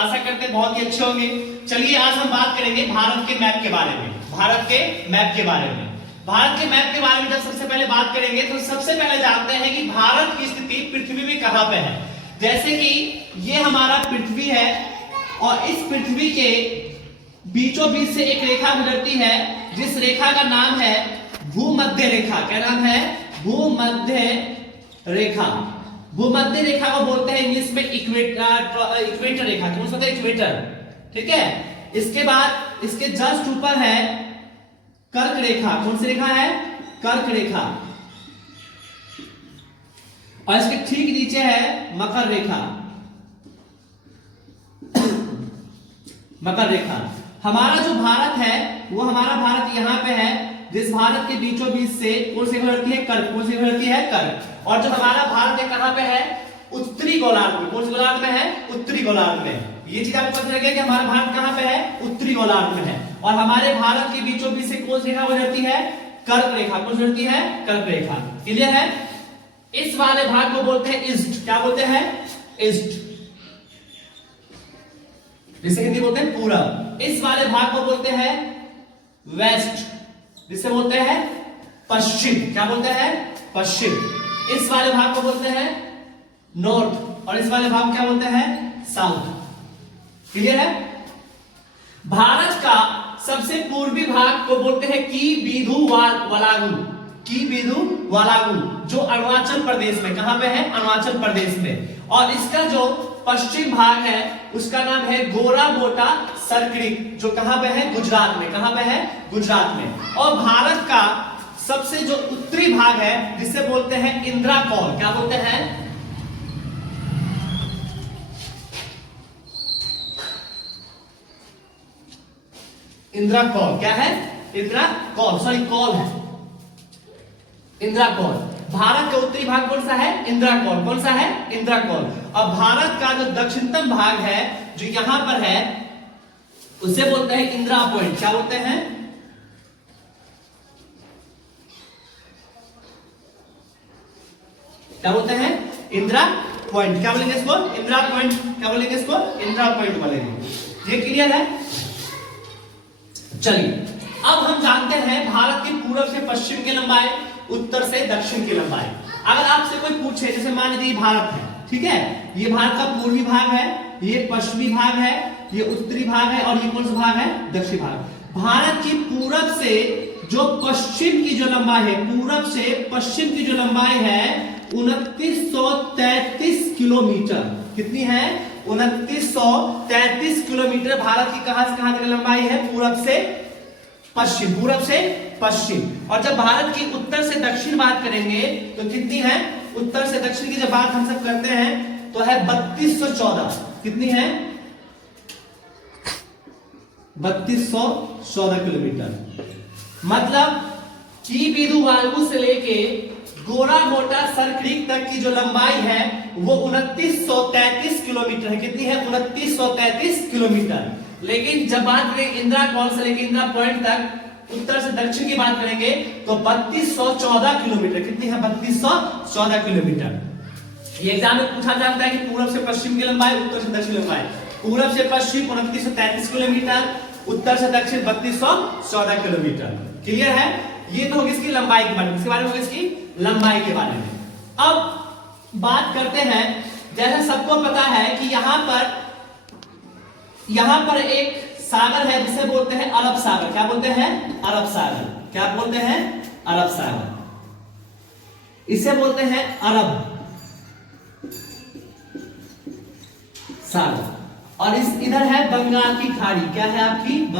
आशा करते हैं बहुत ही अच्छे होंगे। चलिए आज हम बात करेंगे भारत के मैप के बारे में। भारत के मैप के बारे में जब सबसे पहले बात करेंगे तो सबसे पहले जानते हैं कि भारत की स्थिति पृथ्वी में कहां पे है। जैसे कि ये हमारा पृथ्वी है और इस पृथ्वी के बीचों बीच से एक रेखा गुजरती है जिस रेखा का नाम है भूमध्य रेखा। क्या नाम है? भूमध्य रेखा। भूमध्य रेखा को बोलते हैं इंग्लिश में इक्वेटर रेखा। कौन सा होता है? इक्वेटर। ठीक है। इसके बाद इसके जस्ट ऊपर है कर्क रेखा। कौन सी रेखा है? कर्क रेखा। और इसके ठीक नीचे है मकर रेखा। मकर रेखा। हमारा जो भारत है वो हमारा भारत यहां पे है जिस भारत के बीचों बीच से कौन सी गुजरती है? कर्क। कौन सी गुजरती है? कर्क। और जो हमारा भारत है कहां पे है? उत्तरी गोलार्ध में। कौन से गोलार्ध में है? उत्तरी गोलार्ध में। ये चीज आपको पता लगे कि हमारा भारत कहां पे है? उत्तरी गोलार्ध में है। और हमारे भारत के बीचों बीच से कौन सी रेखा गुजरती है? कर्क रेखा। कौन सी गुजरती है? कर्क रेखा। क्लियर है? इस वाले भाग को बोलते हैं ईस्ट। क्या बोलते हैं? ईस्ट। जिसे हिंदी बोलते हैं पूरब। इस वाले भाग को बोलते हैं वेस्ट, जिसे बोलते हैं पश्चिम। क्या बोलते हैं? पश्चिम। इस वाले भाग को बोलते हैं नॉर्थ और इस वाले भाग क्या बोलते हैं? साउथ। क्लियर है? भारत का सबसे पूर्वी भाग को बोलते हैं की-बिदु-वालागू। की-बिदु-वालागू जो अरुणाचल प्रदेश में, कहां पे है? अरुणाचल प्रदेश में। और इसका जो पश्चिम भाग है उसका नाम है गोराबोटा सर्करिक जो कहां पे है? गुजरात में। कहां पे है? गुजरात में। और भारत का सबसे जो उत्तरी भाग है जिसे बोलते हैं इंद्राकौल। क्या बोलते हैं? इंद्राकौल। क्या है? इंद्राकौल। सॉरी, कौल है। इंद्राकौल। भारत का उत्तरी भाग कौन सा है? इंद्राकौल। कौन सा है? इंद्राकौल। अब भारत का जो दक्षिणतम भाग है जो यहां पर है उसे बोलते हैं इंदिरा पॉइंट। क्या बोलते हैं? क्या बोलते हैं? इंदिरा पॉइंट। क्या बोलेंगे इसको? इंदिरा पॉइंट। क्या बोलेंगे इसको? इंदिरा पॉइंट बोलेंगे। ये क्लियर है? चलिए अब हम जानते हैं भारत की पूर्व से पश्चिम की लंबाई, उत्तर से दक्षिण की लंबाई। अगर आपसे कोई पूछे, जैसे मान लीजिए भारत है, ठीक है, ये भारत का पूर्वी भाग है, ये पश्चिमी भाग है, ये उत्तरी भाग है और ये कौन सा भाग है? दक्षिणी भाग। भारत की पूरब से जो पश्चिम की जो लंबाई है, पूरब से पश्चिम की जो लंबाई है 2933 किलोमीटर। कितनी है? 2933 किलोमीटर भारत की कहां से कहां तक लंबाई है? पूरब से पश्चिम। पूरब से पश्चिम। और जब भारत की उत्तर से दक्षिण बात करेंगे तो कितनी है? उत्तर से दक्षिण की जब बात हम सब करते हैं तो है 3214। कितनी है? 3214 किलोमीटर। मतलब की-बिदु-वालागू से लेके गोराबोटा सर्करिक तक की जो लंबाई है वो 2933 किलोमीटर है। कितनी है? 2933 किलोमीटर। लेकिन जब बात करें इंदिराकौल से लेकर इंदिरा पॉइंट तक उत्तर से दक्षिण की बात करेंगे तो 3214 किलोमीटर। कितनी है? 3214 किलोमीटर। ये एग्जाम में पूछा जाता है कि पूरब से पश्चिम की लंबाई, उत्तर से दक्षिण लंबाई। पूरब से पश्चिम 2933 किलोमीटर, उत्तर से दक्षिण 3214 किलोमीटर। क्लियर है? ये तो होगी इसकी लंबाई के बारे में। इसके बारे में होगी इसकी लंबाई के बारे में। अब बात करते हैं, जैसे सबको पता है कि यहां पर एक सागर है जिसे बोलते हैं अरब सागर। क्या बोलते हैं? अरब सागर। क्या बोलते हैं? अरब सागर। इसे बोलते हैं अरब सागर। और इधर है बंगाल की खाड़ी। क्या है आपकी?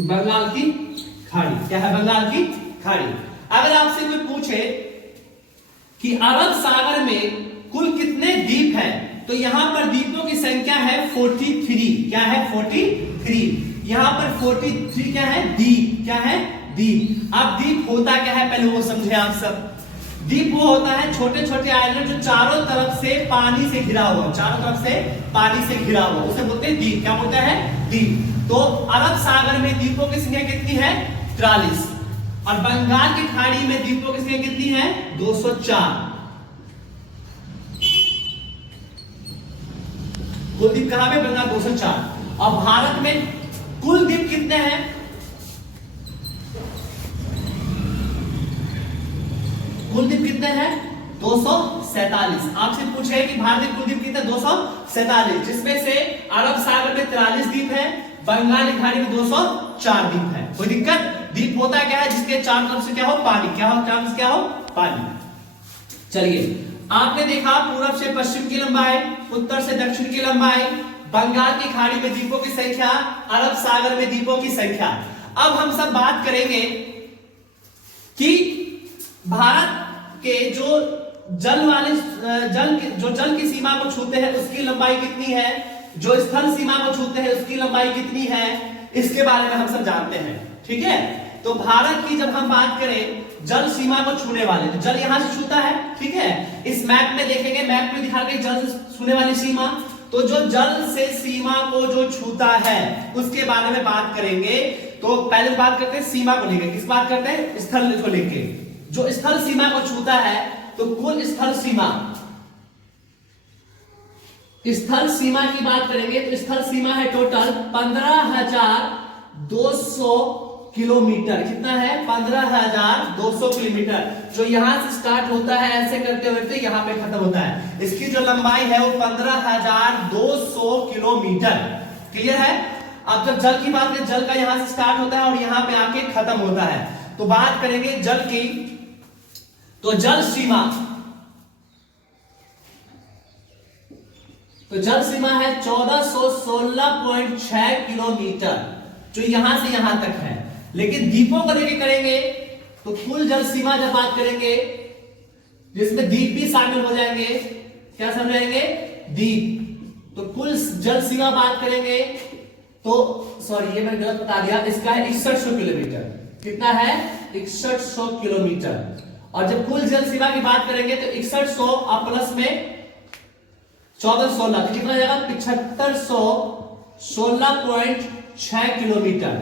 बंगाल की खाड़ी। क्या है? बंगाल की खाड़ी। अगर आपसे कोई पूछे कि अरब सागर में कुल कितने द्वीप हैं तो यहां पर द्वीपों की संख्या है 43। क्या है? 43। यहां पर 43 क्या है? द्वीप। क्या है? द्वीप। अब द्वीप होता क्या है पहले वो समझे आप सब। द्वीप वो होता है छोटे छोटे आइलैंड जो चारों तरफ से पानी से घिरा हुआ, चारों तरफ से पानी से घिरा हुआ, उसे बोलते हैं द्वीप। क्या बोलते हैं? द्वीप। तो अरब सागर में द्वीपों की संख्या कितनी है? 43। और बंगाल की खाड़ी में द्वीपों की संख्या कितनी है? 204। कुल द्वीप कहां पे? बंगाल 204। और भारत में कुल द्वीप कितने हैं? कुल द्वीप कितने हैं? 247। आपसे पूछे कि भारत में कुल द्वीप कितने? 247, जिसमें से अरब सागर में 43 द्वीप है, बंगाल की खाड़ी में 204 द्वीप है। कोई दिक्कत? द्वीप होता क्या है? जिसके चारों तरफ से क्या हो? पानी। क्या हो? पानी। चलिए, आपने देखा पूरब से पश्चिम की लंबाई, उत्तर से दक्षिण की लंबाई, बंगाल की खाड़ी में द्वीपों की संख्या, अरब सागर में द्वीपों की संख्या। अब हम सब बात करेंगे कि भारत के जो जल की सीमा को छूते हैं उसकी लंबाई कितनी है, जो स्थल सीमा को छूते हैं उसकी लंबाई कितनी है, इसके बारे में हम सब जानते हैं। ठीक है, तो भारत की जब हम बात करें जल सीमा को छूने वाले, तो जल यहां से छूता है। ठीक है, इस मैप में देखेंगे, मैप में दिखा गई जल से छूने वाली सीमा। तो जो जल से सीमा को जो छूता है उसके बारे में बात करेंगे। तो पहले बात करते हैं सीमा को लेकर। किस बात करते हैं? स्थल को लेकर। जो स्थल सीमा को छूता है, तो कुल स्थल सीमा की बात करेंगे तो स्थल सीमा है टोटल 15,200 किलोमीटर। कितना है? 15,200 किलोमीटर, जो यहां से स्टार्ट होता है ऐसे करते हुए यहां पे खत्म होता है। इसकी जो लंबाई है वो 15,200 किलोमीटर। क्लियर है? अब जब जल की बात करें, जल का यहां से स्टार्ट होता है और यहां पे आके खत्म होता है। तो बात करेंगे जल की, तो जल सीमा है 1416.6 किलोमीटर, जो यहां से यहां तक है। लेकिन द्वीपों को लेके करेंगे तो कुल जल सीमा जब बात करेंगे, जिसमें द्वीप भी शामिल हो जाएंगे। क्या समझाएंगे? द्वीप। तो कुल जल सीमा बात करेंगे तो, सॉरी ये मैं गलत बता दिया, इसका है 6100 किलोमीटर। कितना है? 6100 किलोमीटर। और जब कुल जल सीमा की बात करेंगे तो 6100 और प्लस में 1416, कितना हो जाएगा? 7516.6 किलोमीटर।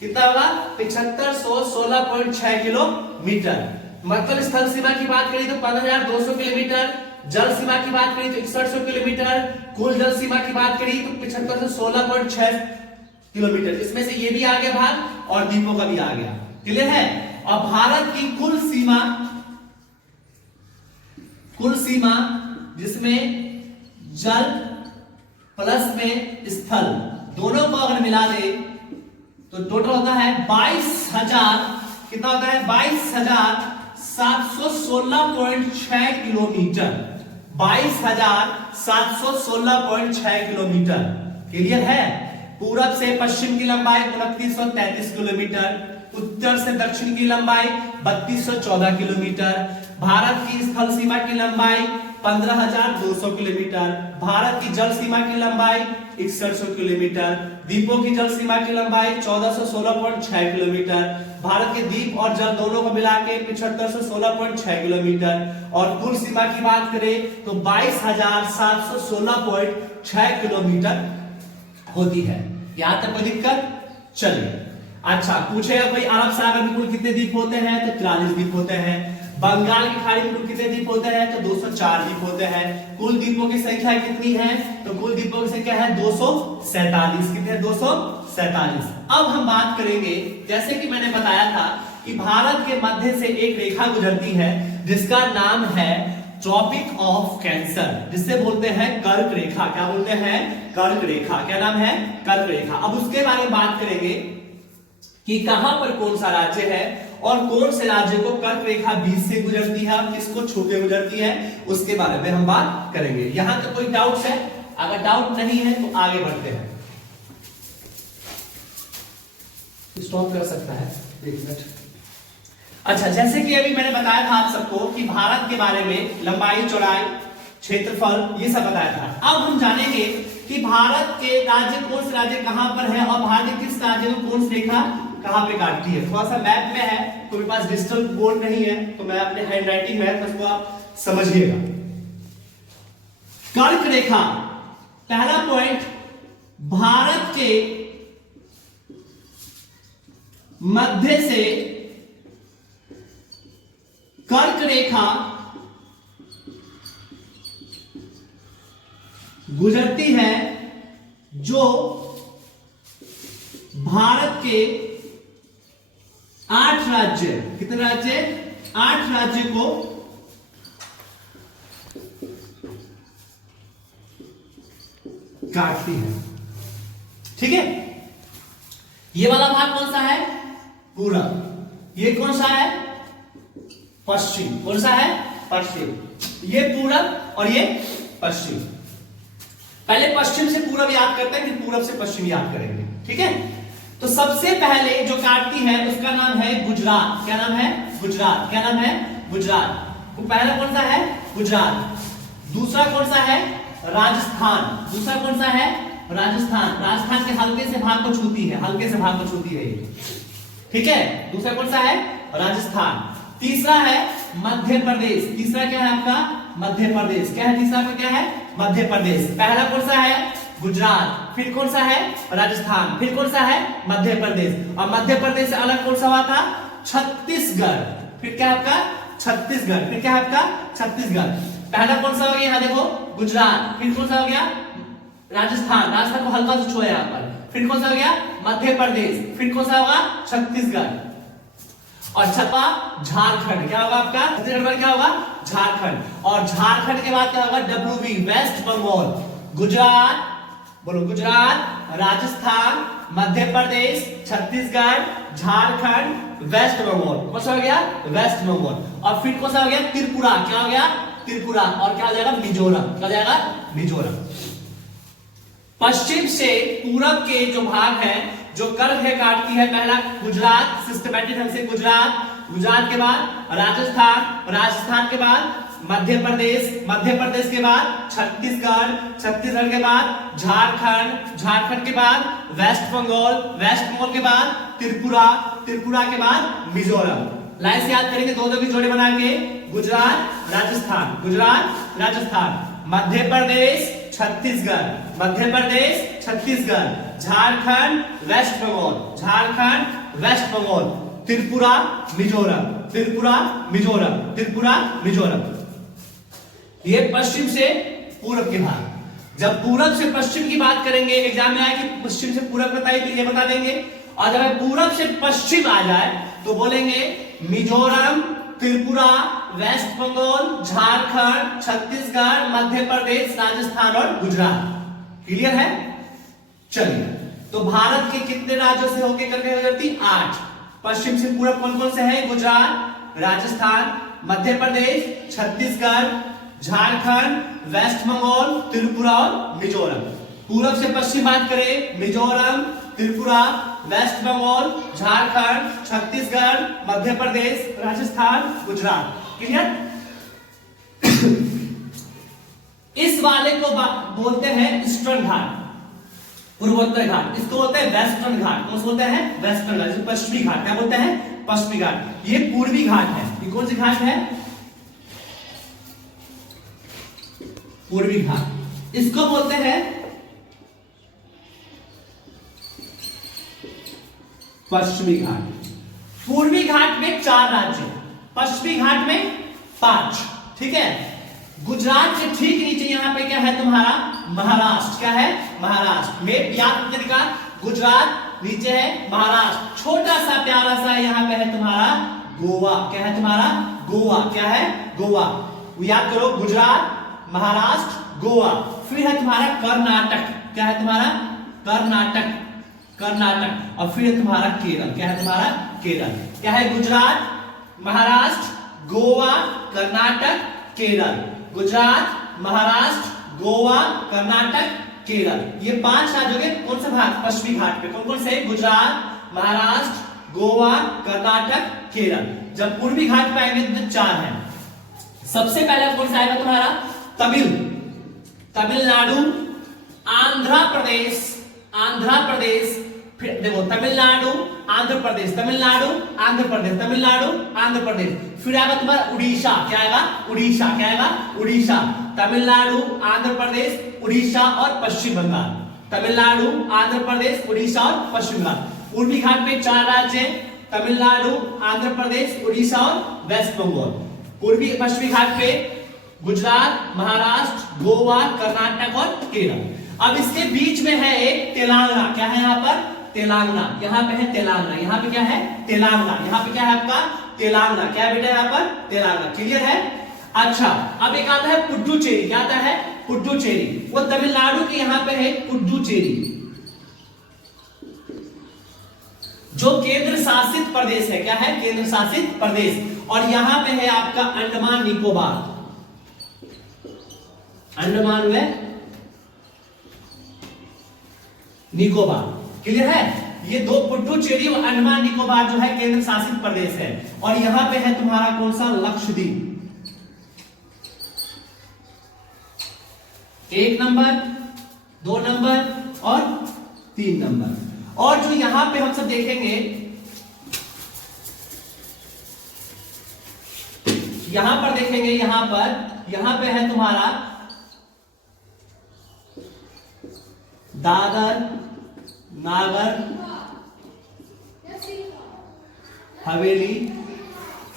कितना होगा? 7516.6 किलोमीटर। मतलब स्थल सीमा की बात करें तो 15,200 किलोमीटर, जल सीमा की बात करें तो 6100 किलोमीटर, कुल जल सीमा की बात करें तो 7516.6 किलोमीटर। इसमें से ये भी आ गया भाग और द्वीपों का भी आ गया। क्लियर है? और भारत की कुल सीमा जिसमें जल प्लस में स्थल दोनों को अगर मिला दे तो टोटल होता है 22,000। कितना होता है? 22,716.6 किलोमीटर। 22,716.6 किलोमीटर। क्लियर है? पूरब से पश्चिम की लंबाई 2933 किलोमीटर, उत्तर से दक्षिण की लंबाई 3214 किलोमीटर, भारत की स्थल सीमा की लंबाई 15,200 किलोमीटर, भारत की जल सीमा की लंबाई 6100 किलोमीटर, द्वीपों की जल सीमा की लंबाई 1416.6 किलोमीटर, भारत के द्वीप और जल दोनों को मिला के 7516.6 किलोमीटर, और कुल सीमा की बात करें तो 22,716.6 किलोमीटर होती है। यहां तक कोई दिक्कत? चलिए, अच्छा पूछेगा कोई अरब सागर में कुल कितने द्वीप होते हैं? तो 43 द्वीप होते हैं। बंगाल की खाड़ी में कुल कितने द्वीप होते हैं? तो 204 द्वीप होते हैं। कुल द्वीपों की संख्या कितनी है? तो कुल द्वीपों की संख्या है 247। कितने? 247। अब हम बात करेंगे, जैसे कि मैंने बताया था कि भारत के मध्य से एक रेखा गुजरती है जिसका नाम है ट्रॉपिक ऑफ कैंसर, जिससे बोलते हैं कर्क रेखा। क्या बोलते हैं? कर्क रेखा। क्या नाम है? कर्क रेखा। अब उसके बारे में बात करेंगे कि कहां पर कौन सा राज्य है और कौन से राज्य को कर्क रेखा बीच से गुजरती है और किसको छू के गुजरती है, उसके बारे में हम बात करेंगे। यहां तक कोई डाउट है? अगर डाउट नहीं है तो आगे बढ़ते हैं। स्टॉप कर सकता है 1 मिनट। अच्छा, जैसे कि अभी मैंने बताया था आप सबको कि भारत के बारे में लंबाई, चौड़ाई, क्षेत्रफल, ये सब बताया था। अब हम जानेंगे कि भारत के राज्य, कौन से राज्य कहां पर है और भारत के किस राज्य को कौन सी रेखा कहां पे काटती है। थोड़ा सा मैप में है, तो मेरे पास डिजिटल बोर्ड नहीं है, तो मैं अपने हैंड राइटिंग में है, तो उसको आप समझिएगा। कर्क रेखा, पहला पॉइंट, भारत के मध्य से कर्क रेखा गुजरती है जो भारत के 8 राज्य, कितने राज्य, 8 राज्य को काटती है। ठीक है, ये वाला भाग कौन सा है, पूरब, ये कौन सा है, पश्चिम, कौन सा है, पश्चिम, ये पूरब और ये पश्चिम। पहले पश्चिम से पूरब याद करते हैं, फिर पूरब से पश्चिम याद करेंगे। ठीक है, तो सबसे पहले जो काटती है उसका नाम है गुजरात। क्या नाम है, गुजरात। क्या नाम है, गुजरात। तो पहला कौन सा है, गुजरात। दूसरा कौन सा है, राजस्थान। दूसरा कौन सा है, राजस्थान। राजस्थान के हल्के से भाग को छूती है, हल्के से भाग को छूती है ये। ठीक है, दूसरा कौन सा है, राजस्थान। तीसरा है मध्य प्रदेश। तीसरा क्या है आपका, मध्य प्रदेश। क्या है तीसरा, क्या है, मध्य प्रदेश। पहला कौन सा है, गुजरात, फिर कौन सा है, राजस्थान, फिर कौन सा है, मध्य प्रदेश। और मध्य प्रदेश से अलग कौन सा हुआ था, छत्तीसगढ़। फिर क्या आपका, छत्तीसगढ़। फिर क्या है आपका, छत्तीसगढ़। पहला कौन सा हो गया, यहां देखो गुजरात, फिर कौन सा हो गया, राजस्थान। राजस्थान को हल्का सा छुआ यहां पर। फिर कौन सा हो गया, मध्य प्रदेश, फिर कौन सा होगा, छत्तीसगढ़। और छठा झारखंड। क्या होगा आपका, छत्तीसगढ़ पर क्या होगा, झारखंड। और झारखंड के बाद क्या होगा, WB, वेस्ट बंगाल। गुजरात, बोलो गुजरात, राजस्थान, मध्य प्रदेश, छत्तीसगढ़, झारखंड, वेस्ट बंगाल। कौन सा हो गया, वेस्ट बंगाल। और फिर कौन सा हो गया, त्रिपुरा। क्या हो गया, त्रिपुरा। और क्या हो जाएगा, मिजोरम। क्या हो जाएगा, मिजोरम। पश्चिम से पूरब के जो भाग है, जो कर्क है काटती है, पहला गुजरात, सिस्टमैटिक ढंग से गुजरात, गुजरात के बाद राजस्थान, राजस्थान के बाद मध्य प्रदेश, मध्य प्रदेश के बाद छत्तीसगढ़, छत्तीसगढ़ के बाद झारखंड, झारखंड के बाद वेस्ट बंगाल, वेस्ट बंगाल के बाद त्रिपुरा, त्रिपुरा के बाद मिजोरम। लाइन से याद करेंगे, दो दो की जोड़े बना के, गुजरात, राजस्थान, गुजरात, राजस्थान, मध्य प्रदेश, छत्तीसगढ़, मध्य प्रदेश, छत्तीसगढ़, झारखंड, वेस्ट बंगाल, झारखंड, वेस्ट बंगाल, त्रिपुरा, मिजोरम, त्रिपुरा, मिजोरम, त्रिपुरा, मिजोरम। ये पश्चिम से पूरब के भाग। जब पूरब से पश्चिम की बात करेंगे, एग्जाम में आए कि पश्चिम से पूरब बताइए, तो ये बता देंगे। और जब पूरब से पश्चिम आ जाए तो बोलेंगे मिजोरम, त्रिपुरा, वेस्ट बंगाल, झारखंड, छत्तीसगढ़, मध्य प्रदेश, राजस्थान और गुजरात। क्लियर है, चलिए। तो भारत के कितने राज्यों से होकर करके गुजरती, 8। पश्चिम से पूरब कौन कौन से है, गुजरात, राजस्थान, मध्य प्रदेश, छत्तीसगढ़, झारखंड, वेस्ट बंगाल, त्रिपुरा और मिजोरम। पूरब से पश्चिम बात करें, मिजोरम, त्रिपुरा, वेस्ट बंगाल, झारखंड, छत्तीसगढ़, मध्य प्रदेश, राजस्थान, गुजरात। क्लियर। इस वाले को बोलते हैं ईस्टर्न घाट, पूर्वोत्तर घाट। इसको बोलते हैं वेस्टर्न घाट। कौन बोलते हैं, वेस्टर्न घाट। पश्चिमी घाट। क्या बोलते हैं, पश्चिमी घाट। ये पूर्वी घाट है। ये कौन सी घाट है, पूर्वी घाट। इसको बोलते हैं पश्चिमी घाट। पूर्वी घाट में 4 राज्य, पश्चिमी घाट में 5। ठीक है, गुजरात के ठीक नीचे यहां पे क्या है तुम्हारा, महाराष्ट्र। क्या है, महाराष्ट्र। में याद तरीका, गुजरात नीचे है, महाराष्ट्र छोटा सा प्यारा सा यहाँ पे है तुम्हारा गोवा। क्या है तुम्हारा, गोवा। क्या है, गोवा। याद करो, गुजरात, महाराष्ट्र, गोवा। फिर है तुम्हारा कर्नाटक। क्या है तुम्हारा, कर्नाटक, कर्नाटक। और फिर है तुम्हारा केरल। क्या है तुम्हारा, केरल। क्या है, गुजरात, महाराष्ट्र, गोवा, कर्नाटक, केरल। गुजरात, महाराष्ट्र, गोवा, कर्नाटक, केरल। ये 5 राज्यों के कौन सा भाग, पश्चिमी घाट पे। कौन कौन से, गुजरात, महाराष्ट्र, गोवा, कर्नाटक, केरल। जब पूर्वी घाट पे आएंगे तो 4 है। सबसे पहले कौन सा आएगा तुम्हारा, तमिलनाडु, आंध्र प्रदेश, आंध्र प्रदेश। फिर देखो, तमिलनाडु, आंध्र प्रदेश, तमिलनाडु, आंध्र प्रदेश, तमिलनाडु, आंध्र प्रदेश। फिर आएगा तुम्हारा उड़ीसा। क्या आएगा, उड़ीसा। क्या आएगा, उड़ीसा। तमिलनाडु, आंध्र प्रदेश, उड़ीसा और पश्चिम बंगाल। तमिलनाडु, आंध्र प्रदेश, उड़ीसा और पश्चिम बंगाल। पूर्वी घाट में 4 राज्य हैं, तमिलनाडु, आंध्र प्रदेश, उड़ीसा और वेस्ट बंगाल। पूर्वी पश्चिमी घाट पे गुजरात, महाराष्ट्र, गोवा, कर्नाटक और केरल। अब इसके बीच में है एक तेलंगाना। क्या है यहाँ पर? तेलंगाना। यहाँ पे है तेलंगाना, यहाँ पे क्या है? तेलंगाना। यहाँ पे क्या है आपका? तेलंगाना। क्या है बेटा यहाँ पर? तेलंगाना। क्लियर है? अच्छा, अब एक आता है पुडुचेरी। क्या आता है? पुडुचेरी। वो तमिलनाडु के यहाँ पे है पुडुचेरी, जो केंद्र शासित प्रदेश है। क्या है? केंद्र शासित प्रदेश। और यहां पे है आपका अंडमान निकोबार, अंडमान व निकोबार। क्लियर है? ये दो पुडुचेरी और अंडमान निकोबार जो है केंद्र शासित प्रदेश है। और यहां पे है तुम्हारा कौन सा? लक्षद्वीप। 1 नंबर, 2 नंबर और 3 नंबर। और जो यहां पे हम सब देखेंगे, यहां पर देखेंगे, यहां पे है तुम्हारा दादर, नागर हवेली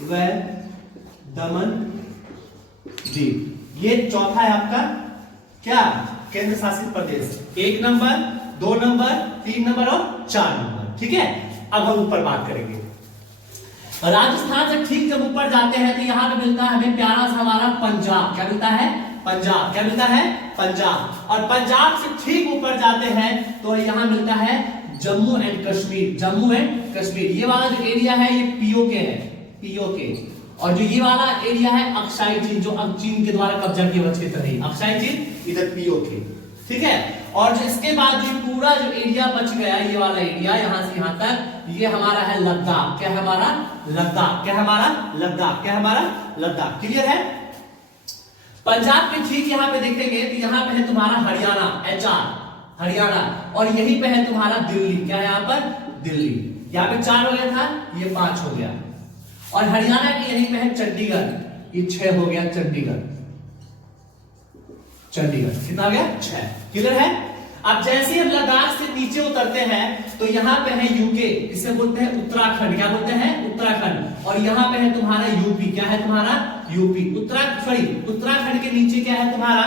व दमन दीव। ये चौथा है आपका क्या? केंद्र शासित प्रदेश। 1 नंबर, 2 नंबर, 3 नंबर और 4 नंबर। ठीक है, अब हम ऊपर बात करेंगे। राजस्थान से ठीक जब ऊपर जाते हैं तो यहां पे मिलता है हमें प्यारा सा हमारा पंजाब। क्या मिलता है? पंजाब। क्या मिलता है? पंजाब। और पंजाब से ठीक ऊपर जाते हैं तो यहां मिलता है जम्मू एंड कश्मीर। जम्मू एंड कश्मीर। ये वाला जो एरिया है ये पीओके है, पीओके। और जो ये वाला एरिया है अक्साई चीन, जो अब चीन के द्वारा कब्जा किया हुआ क्षेत्र है अक्साई चीन, इधर पीओके। ठीक है, और जो इसके बाद जो पूरा जो एरिया बच गया, ये वाला एरिया यहां से यहां तक, ये हमारा है लद्दाख। क्या है हमारा? लद्दाख। क्या है हमारा? लद्दाख। क्या है हमारा? लद्दाख। क्लियर है? पंजाब के ठीक यहां पे देखेंगे तो यहां पे है तुम्हारा हरियाणा, HR, हरियाणा। और यहीं पे है तुम्हारा दिल्ली। क्या है यहाँ पर? दिल्ली। यहाँ पे 4 हो गया था, ये 5 हो गया। और हरियाणा के यहीं पे है चंडीगढ़, ये 6 हो गया चंडीगढ़। चंडीगढ़ कितना हो गया? 6। क्लियर है? अब जैसे हम लद्दाख से नीचे उतरते हैं तो यहाँ पे है यूके, इसे बोलते हैं उत्तराखंड। क्या बोलते हैं? उत्तराखंड। और यहाँ पे है तुम्हारा यूपी। क्या है तुम्हारा? यूपी। उत्तराखंड के नीचे क्या है तुम्हारा?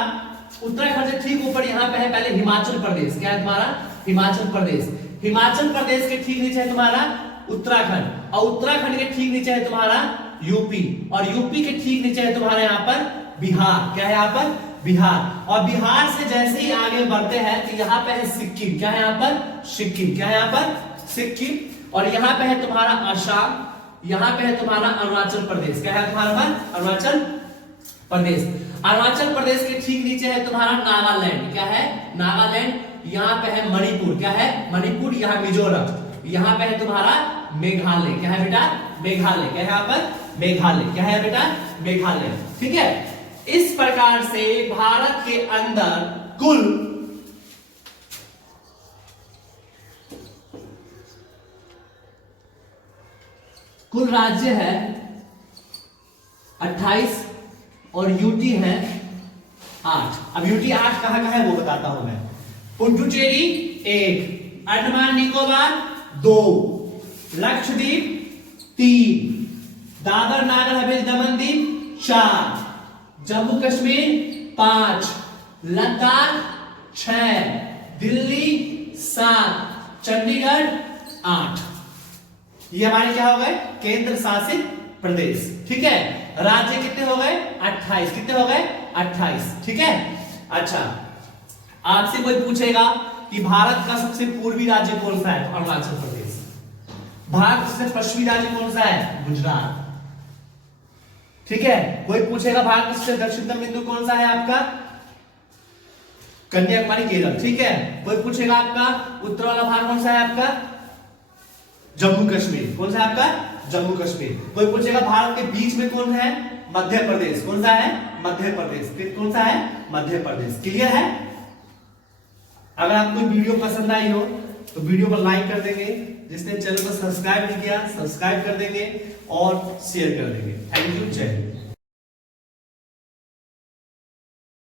उत्तराखंड से ठीक ऊपर यहाँ पे है पहले हिमाचल प्रदेश। क्या है तुम्हारा? हिमाचल प्रदेश। हिमाचल प्रदेश के ठीक नीचे है तुम्हारा उत्तराखंड। और उत्तराखंड के ठीक नीचे है तुम्हारा यूपी। और यूपी के ठीक नीचे है तुम्हारा यहाँ पर बिहार। क्या है यहाँ पर? बिहार। और बिहार से जैसे ही आगे बढ़ते हैं तो यहाँ पे है सिक्किम। क्या है यहाँ पर? सिक्किम। क्या है यहाँ पर? सिक्किम। और यहाँ पे है तुम्हारा असम, यहाँ पे है तुम्हारा अरुणाचल प्रदेश। क्या है तुम्हारा? अरुणाचल प्रदेश। अरुणाचल प्रदेश के ठीक नीचे है तुम्हारा नागालैंड। क्या है? नागालैंड। यहाँ पे है मणिपुर। क्या है? मणिपुर। यहाँ मिजोरम। यहाँ पे है तुम्हारा मेघालय। क्या है बेटा? मेघालय। क्या है यहाँ पर? मेघालय। क्या है बेटा? मेघालय। ठीक है, इस प्रकार से भारत के अंदर कुल राज्य है 28 और यूटी है 8। अब यूटी 8 कहां है वो बताता हूं मैं। पुडुचेरी 1, अंडमान निकोबार 2, लक्षद्वीप 3, दादर नागर हवेली दमन दीव 4, जम्मू कश्मीर 5, लद्दाख 6, दिल्ली 7, चंडीगढ़ 8। ये हमारे क्या हो गए? केंद्र शासित प्रदेश। ठीक है, राज्य कितने हो गए? 28। कितने हो गए? 28। ठीक है, अच्छा, आपसे कोई पूछेगा कि भारत का सबसे पूर्वी राज्य कौन सा है? अरुणाचल प्रदेश। भारत का सबसे पश्चिमी राज्य कौन सा है? गुजरात। ठीक है, कोई पूछेगा भारत का सबसे दक्षिणतम बिंदु कौन सा है? आपका कन्याकुमारी, केरल। ठीक है, कोई पूछेगा आपका उत्तर वाला भाग कौन सा है? आपका जम्मू कश्मीर। कौन सा है आपका? जम्मू कश्मीर। कोई पूछेगा भारत के बीच में कौन है? मध्य प्रदेश। कौन सा है? मध्य प्रदेश। फिर कौन सा है? मध्य प्रदेश। क्लियर है? अगर आपको वीडियो पसंद आई हो तो वीडियो को लाइक कर देंगे, जिसने चैनल को सब्सक्राइब नहीं किया सब्सक्राइब कर देंगे और शेयर कर देंगे। Thank you. जय हिंद।